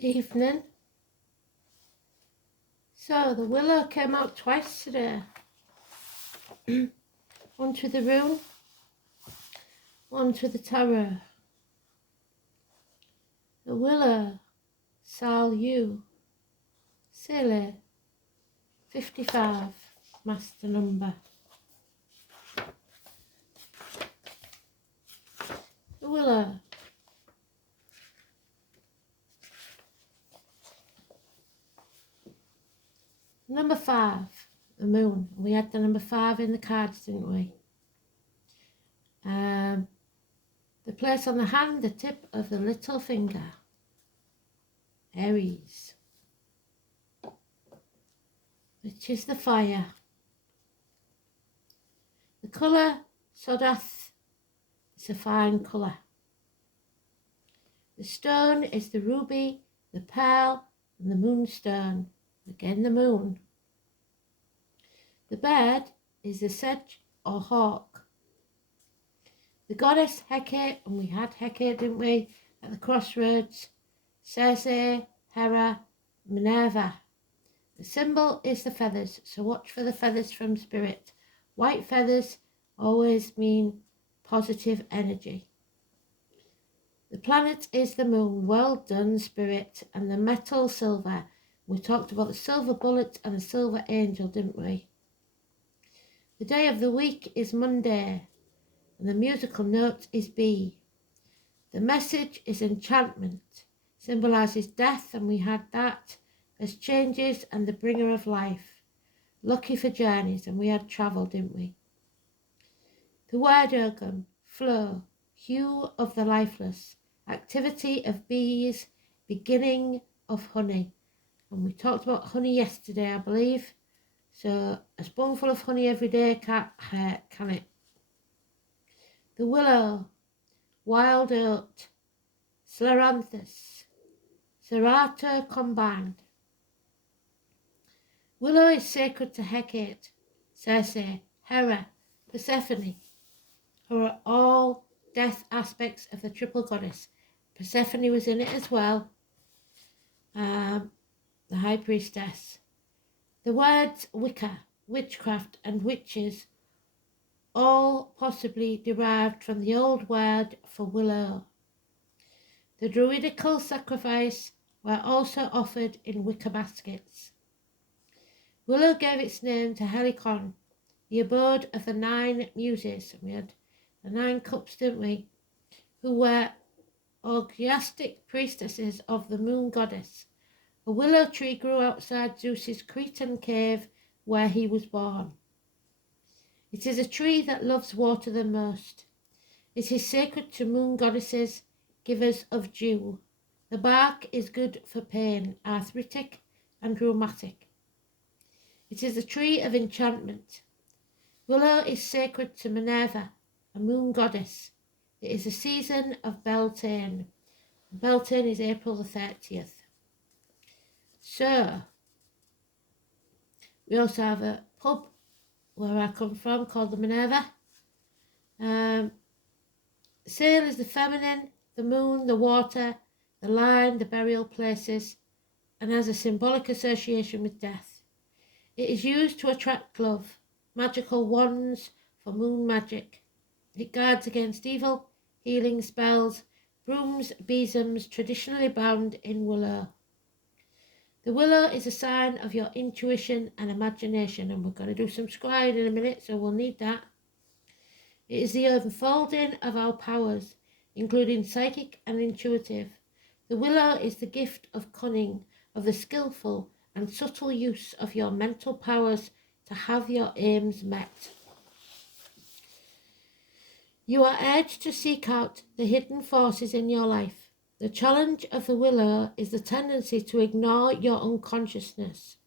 Evening. So the willow came out twice today. One to the rune, one to the tarot. The willow, Sal U, Silly, 55, master number. The willow. Number 5, the moon. We had the number 5 in the cards, didn't we? The place on the hand, the tip of the little finger. Aries. Which is the fire. The colour, Sodath. It's a fine colour. The stone is the ruby, the pearl, and the moonstone. Again, the moon. The bird is the sedge or hawk. The goddess Hecate, and we had Hecate, didn't we, at the crossroads. Circe, Hera, Minerva. The symbol is the feathers, so watch for the feathers from spirit. White feathers always mean positive energy. The planet is the moon. Well done, spirit. And the metal, silver. We talked about the silver bullet and the silver angel, didn't we? The day of the week is Monday, and the musical note is B. The message is enchantment, symbolises death, and we had that as changes and the bringer of life. Lucky for journeys, and we had travel, didn't we? The word organ, flow, hue of the lifeless, activity of bees, beginning of honey. And we talked about honey yesterday, I believe. So a spoonful of honey every day can't hurt, can it? The willow, wild oat, Scleranthus, Serrato combined. Willow is sacred to Hecate, Circe, Hera, Persephone, who are all death aspects of the triple goddess. Persephone was in it as well, the high priestess. The words Wicca, witchcraft, and witches, all possibly derived from the old word for willow. The druidical sacrifice were also offered in wicker baskets. Willow gave its name to Helicon, the abode of the 9 muses. We had the 9 cups, didn't we? Who were orgiastic priestesses of the moon goddess. A willow tree grew outside Zeus's Cretan cave where he was born. It is a tree that loves water the most. It is sacred to moon goddesses, givers of dew. The bark is good for pain, arthritic and rheumatic. It is a tree of enchantment. Willow is sacred to Minerva, a moon goddess. It is a season of Beltane. Beltane is April the 30th. So, we also have a pub where I come from called the Minerva. Sail is the feminine, the moon, the water, the line, the burial places, and has a symbolic association with death. It is used to attract love, magical wands for moon magic. It guards against evil, healing spells, brooms, besoms, traditionally bound in willow. The willow is a sign of your intuition and imagination, and we're going to do some scrying in a minute, so we'll need that. It is the unfolding of our powers, including psychic and intuitive. The willow is the gift of cunning, of the skillful and subtle use of your mental powers to have your aims met. You are urged to seek out the hidden forces in your life. The challenge of the willow is the tendency to ignore your unconsciousness,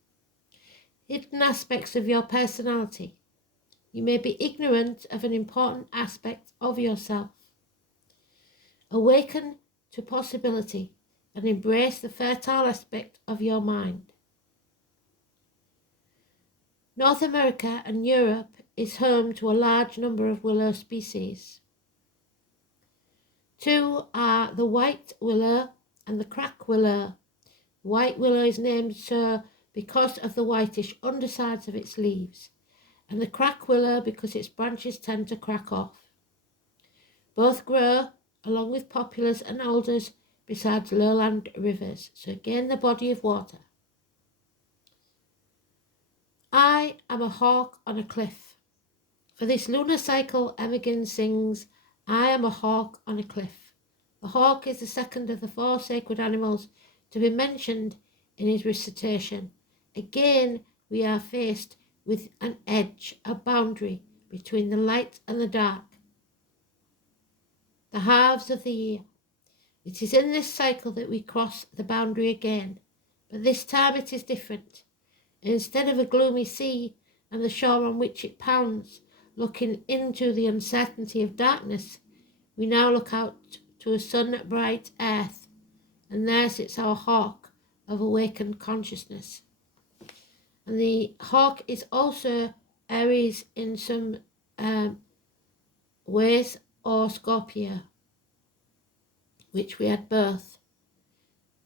hidden aspects of your personality. You may be ignorant of an important aspect of yourself. Awaken to possibility and embrace the fertile aspect of your mind. North America and Europe is home to a large number of willow species. 2 are the white willow and the crack willow. White willow is named so because of the whitish undersides of its leaves, and the crack willow because its branches tend to crack off. Both grow along with poplars and alders beside lowland rivers, so again the body of water. I am a hawk on a cliff. For this lunar cycle, Imogen sings, I am a hawk on a cliff. The hawk is the second of the 4 sacred animals to be mentioned in his recitation. Again, we are faced with an edge, a boundary between the light and the dark, the halves of the year. It is in this cycle that we cross the boundary again, but this time it is different. Instead of a gloomy sea and the shore on which it pounds, looking into the uncertainty of darkness, we now look out to a sun-bright earth, and there sits our hawk of awakened consciousness. And the hawk is also Aries in some ways, or Scorpio, which we had both.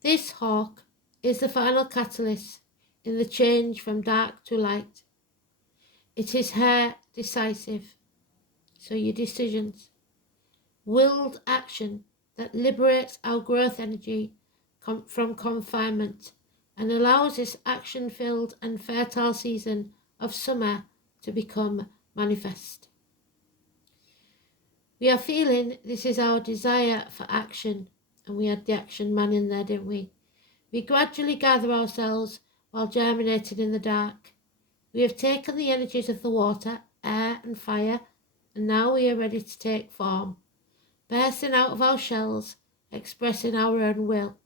This hawk is the final catalyst in the change from dark to light. It is her decisive, so your decisions, willed action that liberates our growth energy from confinement and allows this action-filled and fertile season of summer to become manifest. We are feeling this is our desire for action, and we had the action man in there, didn't we? We gradually gather ourselves while germinating in the dark. We have taken the energies of the water, air and fire, and now we are ready to take form, bursting out of our shells, expressing our own will,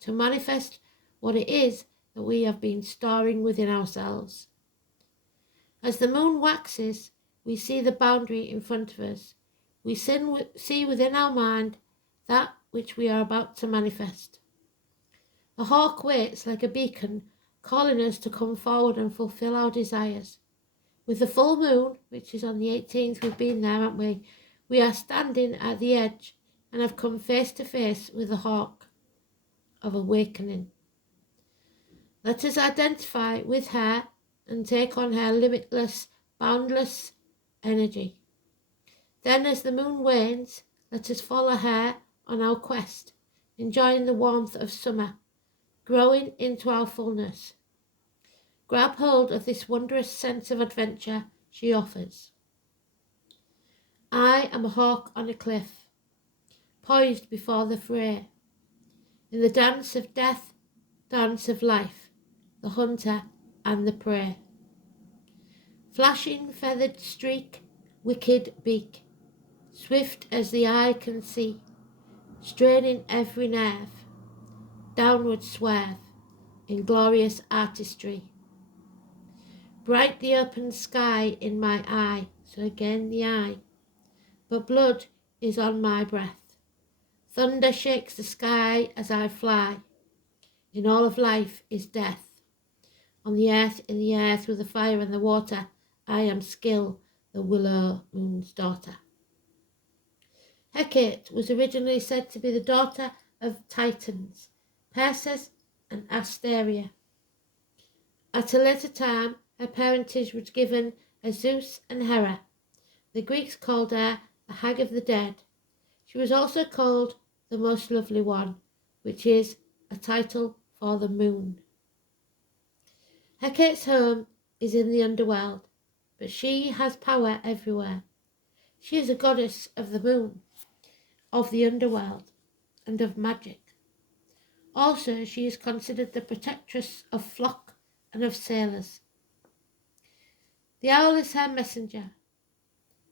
to manifest what it is that we have been storing within ourselves. As the moon waxes, we see the boundary in front of us. We see within our mind that which we are about to manifest. The hawk waits like a beacon, calling us to come forward and fulfill our desires. With the full moon, which is on the 18th, we've been there, haven't we? We are standing at the edge and have come face to face with the hawk of awakening. Let us identify with her and take on her limitless, boundless energy. Then as the moon wanes, let us follow her on our quest, enjoying the warmth of summer, growing into our fullness. Grab hold of this wondrous sense of adventure she offers. I am a hawk on a cliff, poised before the fray. In the dance of death, dance of life, the hunter and the prey. Flashing feathered streak, wicked beak, swift as the eye can see, straining every nerve, downward swerve in glorious artistry. Bright the open sky in my eye, so again the eye, but blood is on my breath. Thunder shakes the sky as I fly. In all of life is death. On the earth, in the air, through the fire and the water, I am Skill, the willow moon's daughter. Hecate was originally said to be the daughter of Titans, Perseus and Asteria. At a later time, her parentage was given as Zeus and Hera. The Greeks called her the Hag of the Dead. She was also called the Most Lovely One, which is a title for the moon. Hecate's home is in the underworld, but she has power everywhere. She is a goddess of the moon, of the underworld, and of magic. Also, she is considered the protectress of flock and of sailors. The owl is her messenger,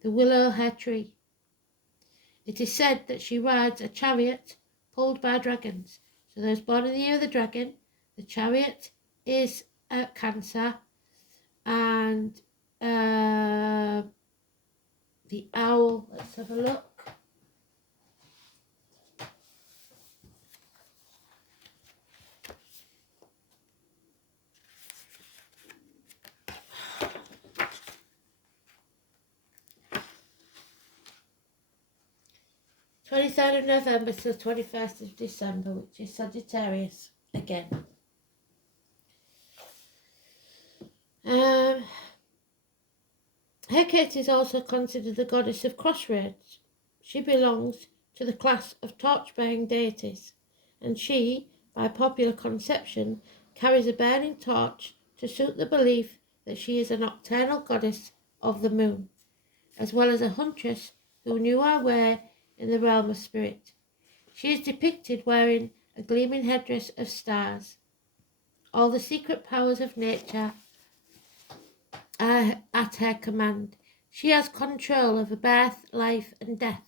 the willow her tree. It is said that she rides a chariot pulled by dragons. So those born in the year of the dragon, the chariot is Cancer, and the owl, let's have a look. _23rd of November to the 21st of December, which is Sagittarius. again. Hecate is also considered the goddess of crossroads. She belongs to the class of torch-bearing deities, and she, by popular conception, carries a burning torch to suit the belief that she is a nocturnal goddess of the moon, as well as a huntress who knew her way in the realm of spirit. She is depicted wearing a gleaming headdress of stars. All the secret powers of nature are at her command. She has control over birth, life, and death.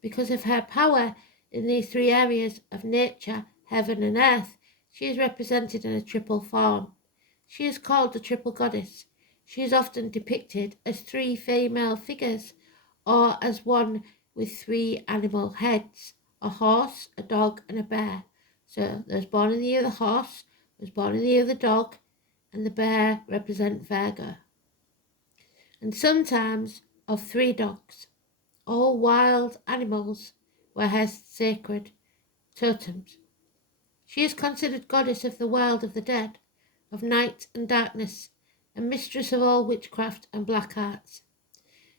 Because of her power in these three areas of nature, heaven, and earth, she is represented in a triple form. She is called the triple goddess. She is often depicted as three female figures, or as one with three animal heads: a horse, a dog, and a bear. So there's born in the year of the horse, was born in the year of the dog, and the bear represent Virgo. And sometimes of three dogs. All wild animals were her sacred totems. She is considered goddess of the world of the dead, of night and darkness, and mistress of all witchcraft and black arts.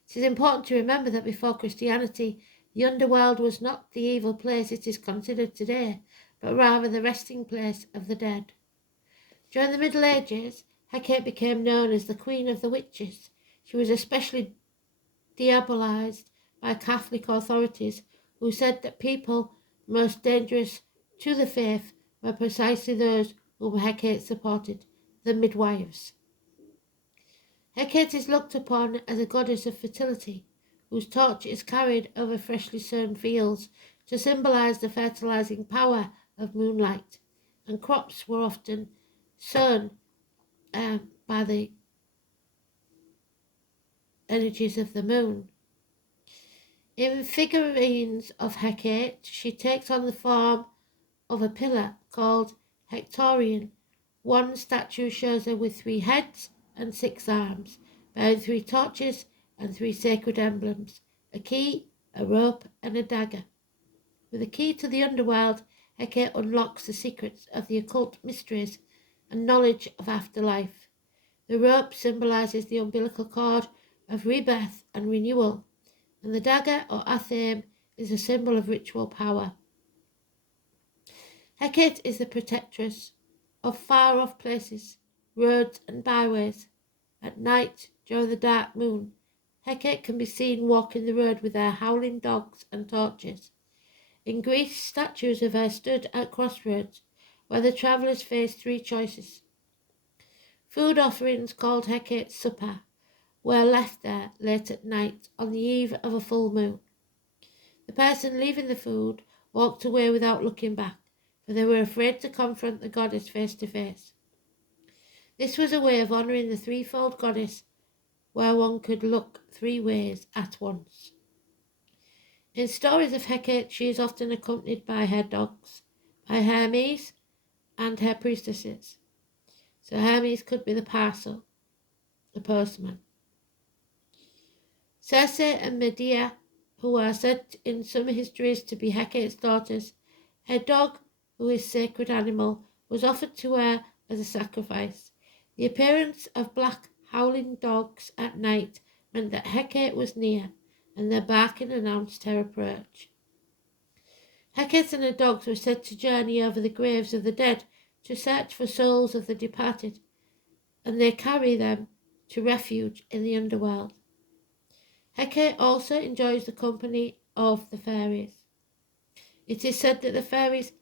It is important to remember that before Christianity, the underworld was not the evil place it is considered today, but rather the resting place of the dead. During the Middle Ages, Hecate became known as the Queen of the Witches. She was especially diabolized by Catholic authorities, who said that people most dangerous to the faith were precisely those whom Hecate supported, the midwives. Hecate is looked upon as a goddess of fertility, whose torch is carried over freshly sown fields to symbolize the fertilizing power of moonlight, and crops were often sown by the energies of the moon. In figurines of Hecate, she takes on the form of a pillar called Hectorion. One statue shows her with 3 heads and 6 arms, bearing 3 torches and 3 sacred emblems: a key, a rope, and a dagger. With the key to the underworld, Hecate unlocks the secrets of the occult mysteries and knowledge of afterlife. The rope symbolizes the umbilical cord of rebirth and renewal, and the dagger, or athame, is a symbol of ritual power. Hecate is the protectress of far-off places, roads and byways. At night, during the dark moon, Hecate can be seen walking the road with her howling dogs and torches. In Greece, statues of her stood at crossroads, where the travellers faced 3 choices. Food offerings, called Hecate's supper, were left there late at night on the eve of a full moon. The person leaving the food walked away without looking back, for they were afraid to confront the goddess face to face. This was a way of honouring the threefold goddess, where one could look 3 ways at once. In stories of Hecate, she is often accompanied by her dogs, by Hermes and her priestesses. So Hermes could be the parcel, the postman. Circe and Medea, who are said in some histories to be Hecate's daughters, her dog, who is a sacred animal, was offered to her as a sacrifice. The appearance of black howling dogs at night meant that Hecate was near, and their barking announced her approach. Hecate and her dogs were said to journey over the graves of the dead to search for souls of the departed, and they carry them to refuge in the underworld. Hecate also enjoys the company of the fairies. It is said that the fairies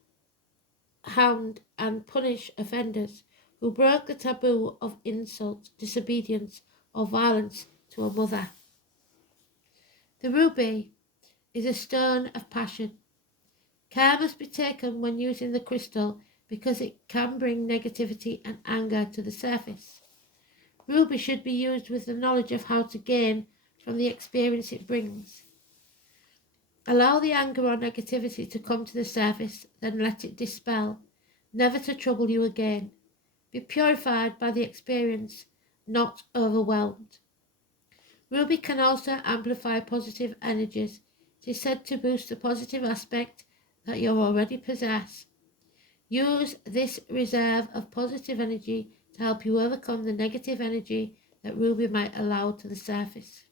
hound and punish offenders who broke the taboo of insult, disobedience, or violence to a mother. The ruby is a stone of passion. Care must be taken when using the crystal because it can bring negativity and anger to the surface. Ruby should be used with the knowledge of how to gain from the experience it brings. Allow the anger or negativity to come to the surface, then let it dispel, never to trouble you again. Be purified by the experience, not overwhelmed. Ruby can also amplify positive energies. It is said to boost the positive aspect that you already possess. Use this reserve of positive energy to help you overcome the negative energy that ruby might allow to the surface.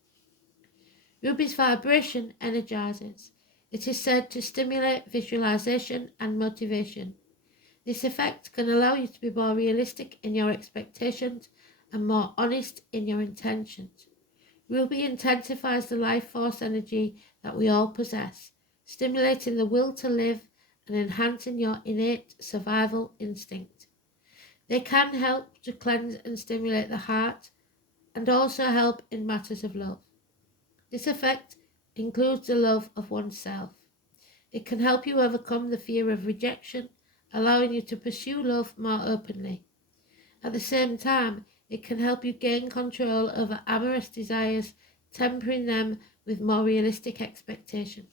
Ruby's vibration energizes. It is said to stimulate visualization and motivation. This effect can allow you to be more realistic in your expectations and more honest in your intentions. Ruby intensifies the life force energy that we all possess, stimulating the will to live and enhancing your innate survival instinct. They can help to cleanse and stimulate the heart and also help in matters of love. This effect includes the love of oneself. It can help you overcome the fear of rejection, allowing you to pursue love more openly. At the same time, it can help you gain control over amorous desires, tempering them with more realistic expectations.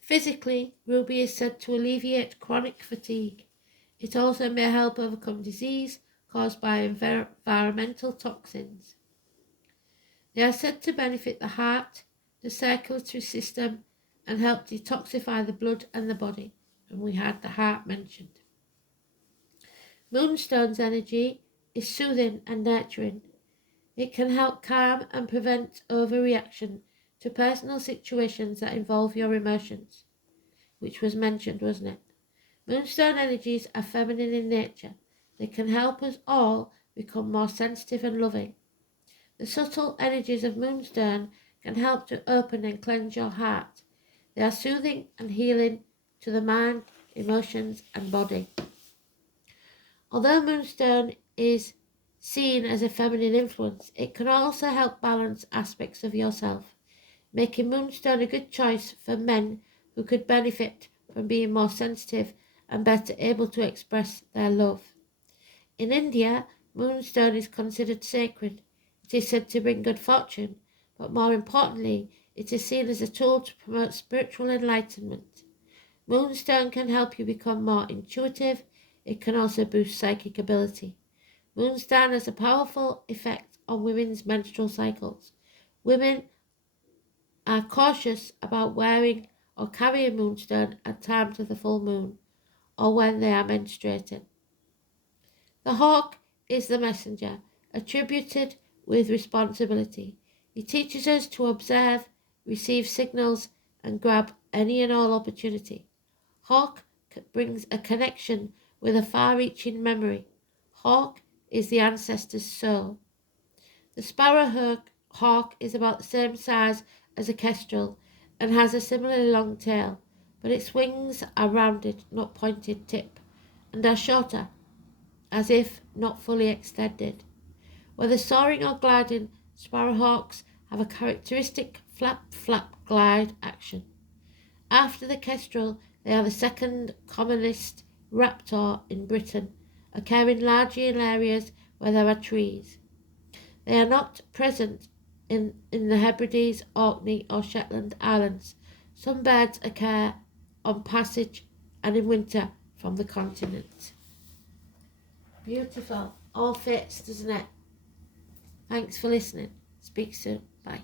Physically, ruby is said to alleviate chronic fatigue. It also may help overcome disease caused by environmental toxins. They are said to benefit the heart, the circulatory system, and help detoxify the blood and the body. And we had the heart mentioned. Moonstone's energy is soothing and nurturing. It can help calm and prevent overreaction to personal situations that involve your emotions, which was mentioned, wasn't it? Moonstone energies are feminine in nature. They can help us all become more sensitive and loving. The subtle energies of Moonstone can help to open and cleanse your heart. They are soothing and healing to the mind, emotions, and body. Although Moonstone is seen as a feminine influence, it can also help balance aspects of yourself, making Moonstone a good choice for men who could benefit from being more sensitive and better able to express their love. In India, Moonstone is considered sacred. It is said to bring good fortune, but more importantly, it is seen as a tool to promote spiritual enlightenment. Moonstone can help you become more intuitive. It can also boost psychic ability. Moonstone has a powerful effect on women's menstrual cycles. Women are cautious about wearing or carrying Moonstone at times of the full moon or when they are menstruating. The hawk is the messenger, attributed with responsibility. He teaches us to observe, receive signals, and grab any and all opportunity. Hawk brings a connection with a far-reaching memory. Hawk is the ancestor's soul. The sparrowhawk is about the same size as a kestrel and has a similarly long tail, but its wings are rounded, not pointed tip, and are shorter, as if not fully extended. Whether soaring or gliding, sparrowhawks have a characteristic flap-flap glide action. After the kestrel, they are the second commonest raptor in Britain, occurring largely in areas where there are trees. They are not present in the Hebrides, Orkney or Shetland Islands. Some birds occur on passage and in winter from the continent. Beautiful. All fits, doesn't it? Thanks for listening. Speak soon. Bye.